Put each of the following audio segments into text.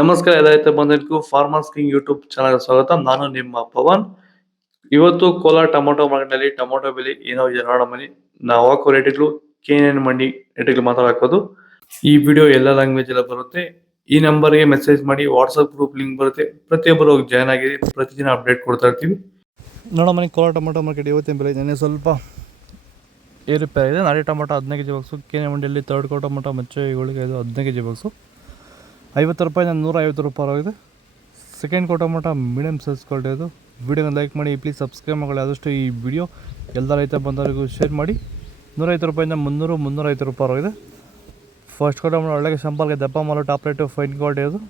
ನಮಸ್ಕಾರ ರೈತ ಬಂಧುಗಳಿಗೂ farmers king YouTube channel ಸ್ವಾಗತ. ನಾನು ನಿಮ್ಮ ಪವನ್. ಇವತ್ತು ಕೋಲಾರ ಟೊಮೊಟೊ ಮಾರ್ಕೆಟ್ನಲ್ಲಿ ಟೊಮೊಟೊ ಬೆಲೆ ಏನೋ ಇದೆ ನೋಡೋಣ ಬನ್ನಿ. ನಾವು ಹಾಕೋ ರೇಟ್ಗಳು KNN ಮಂಡಿ ರೇಟ್ಗಳು ಮಾತಾಡೋದು. ಈ ವಿಡಿಯೋ ಎಲ್ಲ ಲ್ಯಾಂಗ್ವೇಜ್ ಎಲ್ಲ ಬರುತ್ತೆ. ಈ ನಂಬರ್ಗೆ ಮೆಸೇಜ್ ಮಾಡಿ, ವಾಟ್ಸಪ್ ಗ್ರೂಪ್ ಲಿಂಕ್ ಬರುತ್ತೆ, ಪ್ರತಿಯೊಬ್ಬರು ಜಾಯ್ನ್ ಆಗಿ ಪ್ರತಿದಿನ ಅಪ್ಡೇಟ್ ಕೊಡ್ತಾ ಇರ್ತೀವಿ. ನೋಡೋ ಮನೆ ಕೋಲಾರ ಟೊಮೊಟೊ ಮಾರ್ಕೆಟ್ ಇವತ್ತಿನ ಬೆಲೆ ನೆನೆ ಸ್ವಲ್ಪ ಏರುಪೇರಾಗಿದೆ. ನಾಳೆ ಟೊಮೊಟೊ 15 kg ಬಾಕ್ಸು, KNN ಮಂಡಿಯಲ್ಲಿ ತರ್ಡ್ ಕೋ ಟೊಮೊಟೊ ಮಚ್ಚೆ 7 15 kg ಬಾಕ್ಸು 50 ರೂಪಾಯಿಂದ 150 ರೂಪಾಯಿ ಆಗಿದೆ. ಸೆಕೆಂಡ್ ಕೋ ಟೊಮೊಟೊ ಮೀಡಿಯಮ್ ಸೈಜ್ ಕ್ವಾಲಿಟಿ ಅದು. ವಿಡಿಯೋನ ಲೈಕ್ ಮಾಡಿ, ಪ್ಲೀಸ್ ಸಬ್ಸ್ಕ್ರೈಬ್ ಮಾಡಿ. ಆದಷ್ಟು ಈ ವಿಡಿಯೋ ಎಲ್ಲ ರೈತ ಬಂದವರಿಗೂ ಶೇರ್ ಮಾಡಿ. 150 ರೂಪಾಯಿಂದ 300 350 ರೂಪಾಯಿ ಆಗಿದೆ. ಫಸ್ಟ್ ಕೋ ಟೊಮೊಟೊ ಒಳ್ಳೆಗೆ ಸಂಪರ್ಕ ದಪ್ಪ ಮಾಲು ಟಾಪ್ ರೇಟು ಫೈನ್ ಕ್ವಾಲಿಟಿ ಅದು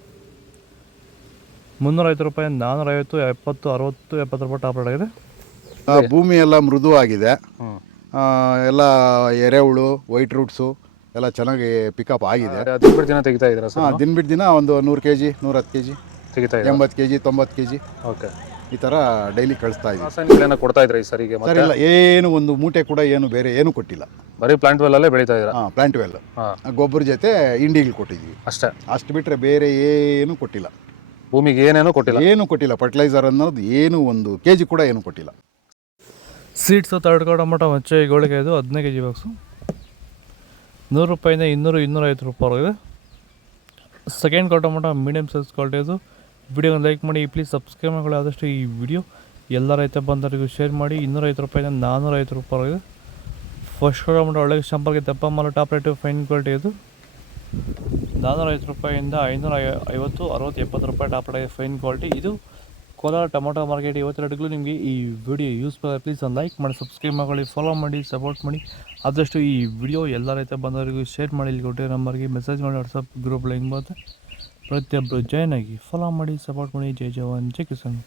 350 ರೂಪಾಯಿಂದ 450 70 60 70 ರೂಪಾಯಿ ಟಾಪ್ ರೇಟ್ ಆಗಿದೆ. ಭೂಮಿ ಎಲ್ಲ ಮೃದುವಾಗಿದೆ. ಎಲ್ಲ ಎರೆಹುಳು, ವೈಟ್ ರೂಟ್ಸು ಎಲ್ಲ ಚೆನ್ನಾಗಿ ಪಿಕಪ್ ಆಗಿದೆ. ದಿನ ಬಿಟ್ಟು ದಿನ ತೆಗಿತಾ ಇದ್ದೀರಾ ಸರ್? ದಿನ ಬಿಟ್ಟು ದಿನ ಒಂದು 100 kg 110 kg ತೆಗಿತಾ ಇದ್ದೀರಾ? 80 kg 90 kg ಓಕೆ. ಈ ಥರ ಡೈಲಿ ಕಳಿಸ್ತಾ ಇದ್ದೀವಿ. ರಾಸಾಯನಿಕಗಳನ್ನ ಕೊಡ್ತಾ ಇದ್ರಾ ಈ ಸರಿಗೆ? ಸರ್ ಇಲ್ಲ, ಏನು ಒಂದು ಮೂಟೆ ಕೂಡ ಏನು ಬೇರೆ ಏನು ಕೊಟ್ಟಿಲ್ಲ. ಬರೀ ಪ್ಲಾಂಟ್ ವೆಲ್ಲಲ್ಲೇ ಬೆಳೀತಾ ಇದ್ದೀರಾ? ಪ್ಲಾಂಟ್ ವೆಲ್ ಗೊಬ್ಬರ ಜೊತೆ ಇಂಡಿಗಳು ಕೊಟ್ಟಿದ್ದೀವಿ ಅಷ್ಟೇ. ಅಷ್ಟು ಬಿಟ್ಟರೆ ಬೇರೆ ಏನು ಕೊಟ್ಟಿಲ್ಲ. ಭೂಮಿಗೆ ಏನೇನೂ ಕೊಟ್ಟಿಲ್ಲ? ಏನು ಕೊಟ್ಟಿಲ್ಲ. ಫರ್ಟಿಲೈಸರ್ ಅನ್ನೋದು ಏನು 1 kg ಕೂಡ ಏನು ಕೊಟ್ಟಿಲ್ಲ. ಸೀಡ್ಸು ತರ್ಡ್ ಕೋ ಟೊಮೊಟೊ ಮಚ್ಚೆ 7 kg 15 kg ಬಾಕ್ಸು 100 ರೂಪಾಯಿಂದ 200 250 ರೂಪಾಯಿ ಆಗಿದೆ. ಸೆಕೆಂಡ್ ಕೋ ಟೊಮೊಟೊ ಮೀಡಿಯಮ್ ಸೈಜ್ ಕ್ವಾಲಿಟಿ ಅದು. ವಿಡಿಯೋನ ಲೈಕ್ ಮಾಡಿ, ಪ್ಲೀಸ್ ಸಬ್ಸ್ಕ್ರೈಬ್ ಮಾಡಿ. ಆದಷ್ಟು ಈ ವಿಡಿಯೋ ಎಲ್ಲ ರೈತ ಬಂದವರಿಗೂ ಶೇರ್ ಮಾಡಿ. 250 ರೂಪಾಯಿಂದ 450 ರೂಪಾಯಿ ಆಗಿದೆ. ಫಸ್ಟ್ ಕೋ ಟೊಮೊಟೊ ಒಳ್ಳೆಗೆ ಸಂಪರ್ಕ ದಪ್ಪ ಮಾಲು ಟಾಪ್ ರೇಟು ಫೈನ್ ಕ್ವಾಲಿಟಿ ಅದು 450 ರೂಪಾಯಿಂದ 550 60 70 ರೂಪಾಯಿ ಟಾಪ್ ರೇಟ್ ಫೈನ್ ಕ್ವಾಲಿಟಿ. ಇದು ಕೋಲಾರ ಟೊಮೊಟೊ ಮಾರ್ಕೆಟ್ ಇವತ್ತು ರೇಟ್ಗಳು. ನಿಮಗೆ ಈ ವಿಡಿಯೋ ಯೂಸ್ಫುಲ್ ಪ್ಲೀಸ್ ಒಂದು ಲೈಕ್ ಮಾಡಿ, ಸಬ್ಸ್ಕ್ರೈಬ್ ಮಾಡಿ, ಫಾಲೋ ಮಾಡಿ, ಸಪೋರ್ಟ್ ಮಾಡಿ. ಆದಷ್ಟು ಈ ವಿಡಿಯೋ ಎಲ್ಲ ರೈತ ಬಂದವರಿಗೂ ಶೇರ್ ಮಾಡಿ. ಇಲ್ಲಿ ಕೊಟ್ಟಿರೋ ನಂಬರ್ಗೆ ಮೆಸೇಜ್ ಮಾಡಿ, ವಾಟ್ಸಪ್ ಗ್ರೂಪ್ ಲಿಂಕ್ ಬರುತ್ತೆ, ಪ್ರತಿಯೊಬ್ಬರು ಜಾಯ್ನ್ ಆಗಿ ಫಾಲೋ ಮಾಡಿ, ಸಪೋರ್ಟ್ ಮಾಡಿ. ಜೈ ಜವಾನ್ ಜೈ ಕಿಸಾನ್.